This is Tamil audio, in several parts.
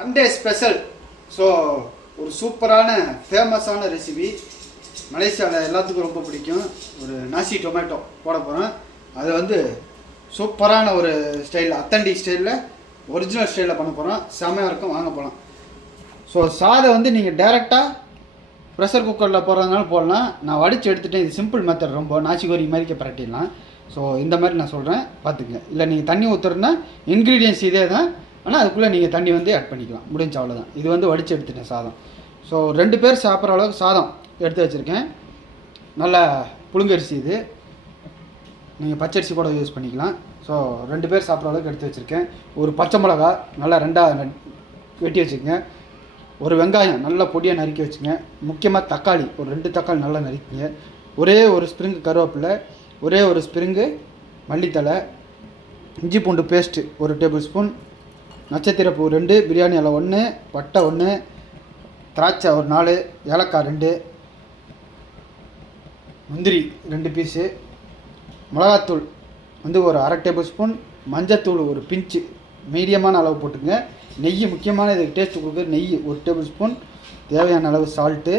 Sunday special. ஸோ ஒரு சூப்பரான ஃபேமஸான ரெசிபி, மலேசியாவில் எல்லாத்துக்கும் ரொம்ப பிடிக்கும். ஒரு நாசி டொமேட்டோ போட போகிறோம். அது வந்து சூப்பரான ஒரு ஸ்டைல், அத்தன்டிக் ஸ்டைலில், ஒரிஜினல் ஸ்டைலில் பண்ண போகிறோம். செமையாக இருக்கும், வாங்க போகலாம். ஸோ சாதம் வந்து நீங்கள் டேரெக்டாக ப்ரெஷர் குக்கரில் போடுறதுனால போடலாம். நான் வடித்து எடுத்துகிட்டேன். இது சிம்பிள் மெத்தட், ரொம்ப நாச்சிகோரி மாதிரிக்க பரட்டிடலாம். ஸோ இந்த மாதிரி நான் சொல்கிறேன், பார்த்துங்க. இல்லை நீங்கள் தண்ணி ஊற்றுறதுனா இன்க்ரீடியன்ஸ் இதே தான், ஆனால் அதுக்குள்ளே நீங்கள் தண்ணி வந்து ஆட் பண்ணிக்கலாம், முடிஞ்ச அவ்வளோதான். இது வந்து வடித்து எடுத்துட்டேன் சாதம். ஸோ 2 பேர் சாப்பிட்ற அளவுக்கு சாதம் எடுத்து வச்சுருக்கேன். நல்லா புழுங்கரிசி, இது நீங்கள் பச்சரிசி கூட யூஸ் பண்ணிக்கலாம். ஸோ 2 பேர் சாப்பிட்ற அளவுக்கு எடுத்து வச்சுருக்கேன். ஒரு பச்சை மிளகா நல்லா 2ஆக வெட்டி வச்சுக்கோங்க. ஒரு வெங்காயம் நல்லா பொடியாக நறுக்கி வச்சுங்க. முக்கியமாக தக்காளி, ஒரு 2 தக்காளி நல்லா நறுக்கிங்க. ஒரே ஒரு ஸ்ப்ரிங்கு கருவேப்பிலை, ஒரே ஒரு ஸ்ப்ரிங்கு மல்லித்தலை, இஞ்சி பூண்டு பேஸ்ட்டு 1 டேபிள் ஸ்பூன், நட்சத்திரப்பூ 2, பிரியாணி இலை 1, பட்டை 1, திராட்சை ஒரு 4, ஏலக்காய் 2, முந்திரி 2 பீஸு, மிளகாத்தூள் வந்து ஒரு 1/2 டேபிள் ஸ்பூன், மஞ்சத்தூள் ஒரு பிஞ்சு மீடியமான அளவு போட்டுங்க. நெய், முக்கியமான இதுக்கு டேஸ்ட்டு கொடுக்குற நெய் 1 டேபிள் ஸ்பூன், தேவையான அளவு சால்ட்டு.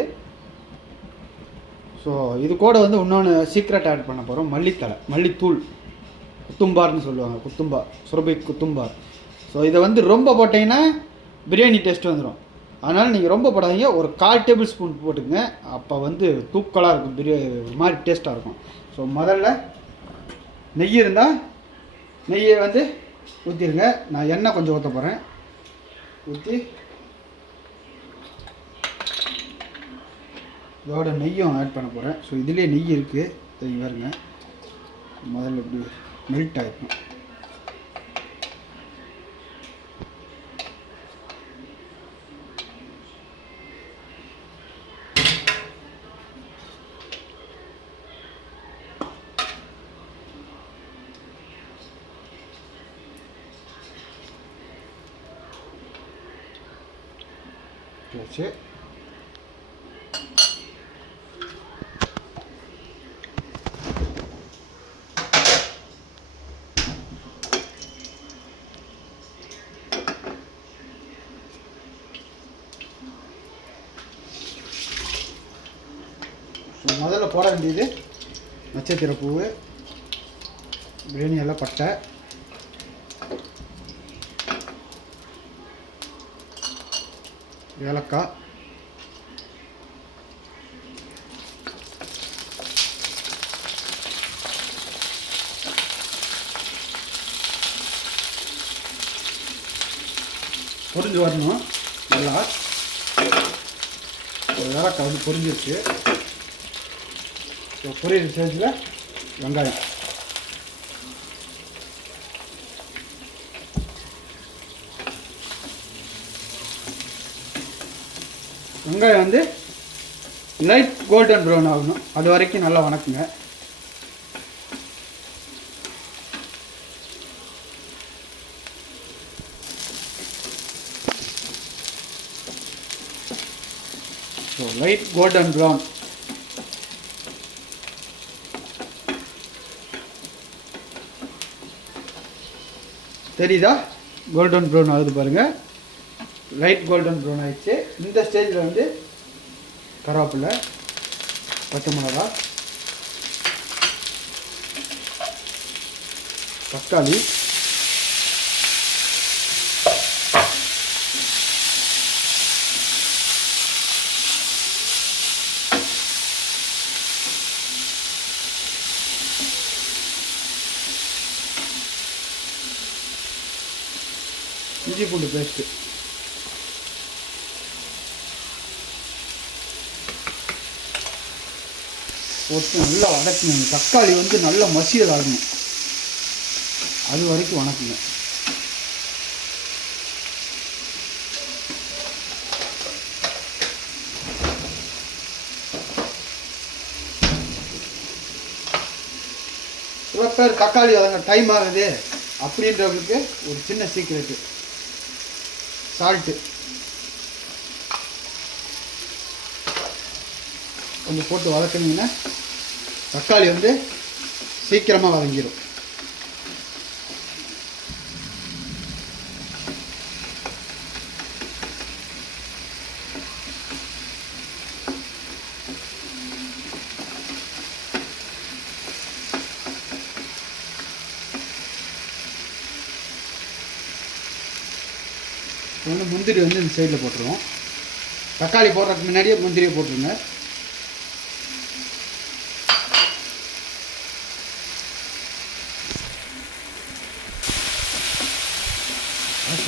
ஸோ இது கூட வந்து இன்னொன்று சீக்ரெட் ஆட் பண்ண போகிறோம், மல்லித்தலை, மல்லித்தூள், குத்தும்பார்னு சொல்லுவாங்க, குத்தும்பார், சுரபி குத்தும்பார். ஸோ இதை வந்து ரொம்ப போட்டிங்கன்னா பிரியாணி டேஸ்ட் வந்துடும். அதனால் நீங்கள் ரொம்ப போடாதீங்க, ஒரு 1/4 டேபிள் ஸ்பூன் போட்டுக்குங்க. அப்போ வந்து தூக்கலாக இருக்கும், பிரியாணி ஒரு மாதிரி டேஸ்ட்டாக இருக்கும். ஸோ முதல்ல நெய் இருந்தால் நெய்யை வந்து ஊற்றிடுங்க. நான் எண்ணெய் கொஞ்சம் ஊற்ற போகிறேன். ஊற்றி இதோட நெய்யும் ஆட் பண்ண போகிறேன். ஸோ இதுலேயே நெய் இருக்குது, இது பாருங்க. முதல்ல இப்படி மெல்ட் ஆகிடும். வச்சு முதல்ல போட வேண்டியது நட்சத்திரப்பூ, பிரியாணி எல்லாம், பட்டை, ஏலக்காய், பொரிஞ்சு வரணும் நல்லா. ஏலக்காய் வந்து பொரிஞ்சிருச்சு. ஸோ பொரியிற ஸ்டேஜில் வெங்காயம், வெங்காயம் வந்து லைட் கோல்டன் ப்ரௌன் ஆகணும், அது வரைக்கும் நல்லா வணக்குங்க. So light golden brown. தெரியுதா? கோல்டன் ப்ரௌன் ஆகுது பாருங்கள். லைட் கோல்டன் ப்ரௌன் ஆகிடுச்சு. இந்த ஸ்டேஜில் வந்து கருவேப்பிலை, பச்சை மிளகா, தக்காளி, இஞ்சி பூண்டு பேஸ்ட்டு, போட்டு நல்லா வதக்கணும். தக்காளி வந்து நல்லா மசியல் ஆகணும், அது வரைக்கும் வணக்குங்க. சில பேர் தக்காளி வதங்க டைம் ஆகுது அப்படின்றவங்களுக்கு ஒரு சின்ன சீக்ரெட்டு, சால்ட்டு கொஞ்சம் போட்டு வதக்குனீங்கன்னா தக்காளி வந்து சீக்கிரமாக வதங்கிடும். வந்து முந்திரி வந்து இந்த சைடில் போட்டுருவோம். தக்காளி போடுறதுக்கு முன்னாடியே முந்திரியை போட்டுருங்க.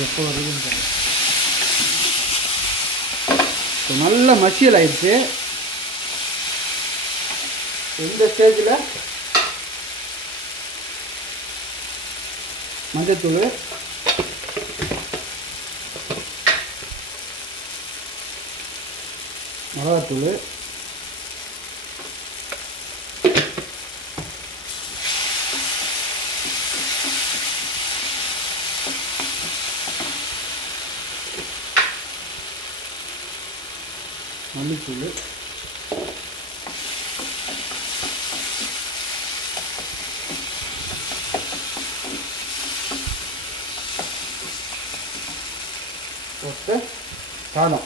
எப்போ வருதுன்னு இப்போ நல்ல மசியல் ஆயிடுச்சு. இந்த ஸ்டேஜில் மஞ்சத்தூள், மிளகாத்தூள், மல்லித்தூள், போட்டு சாதம்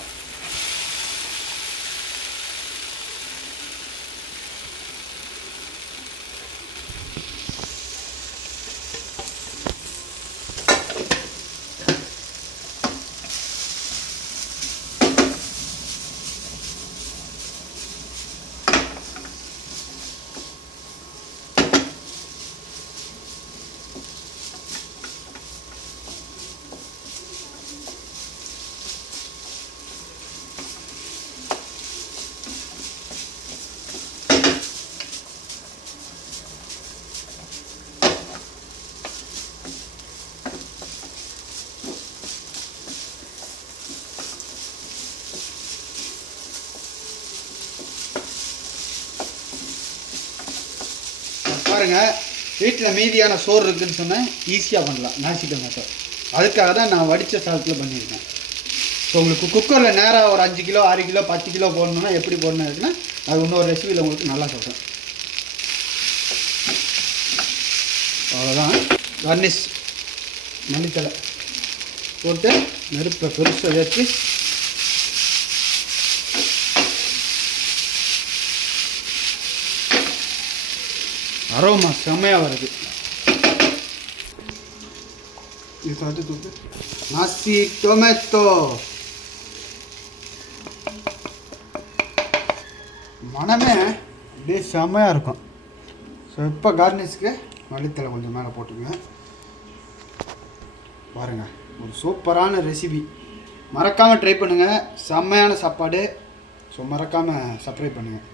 பாருங்கள். வீட்டில் மீதியான சோறு இருக்குதுன்னு சொன்னால் ஈஸியாக பண்ணலாம் நாசி டொமேட்டோ. அதுக்காக தான் நான் வடித்த சாதத்தில் பண்ணியிருக்கேன். ஸோ உங்களுக்கு குக்கரில் நேராக ஒரு 5 கிலோ 6 கிலோ 10 கிலோ போடணுன்னா எப்படி போடணும் இருக்குன்னா அது இன்னொரு ரெசிபியில் உங்களுக்கு நல்லா சொல்கிறேன். அவ்வளோதான். கார்னிஷ் மல்லித்தலை போட்டு நெருப்பை பெருசாக வச்சு அரோமா செம்மையாக வருது. இது பார்த்து தூக்கு நாசி டொமேட்டோ. மனமே அப்படியே செம்மையாக இருக்கும். ஸோ இப்போ கார்னிஷ்க்கு மல்லித்தலை கொஞ்சம் மேலே போட்டுங்க. பாருங்கள், ஒரு சூப்பரான ரெசிபி. மறக்காமல் ட்ரை பண்ணுங்கள். செம்மையான சாப்பாடு. ஸோ மறக்காமல் சப்ஸ்கிரைப் பண்ணுங்கள்.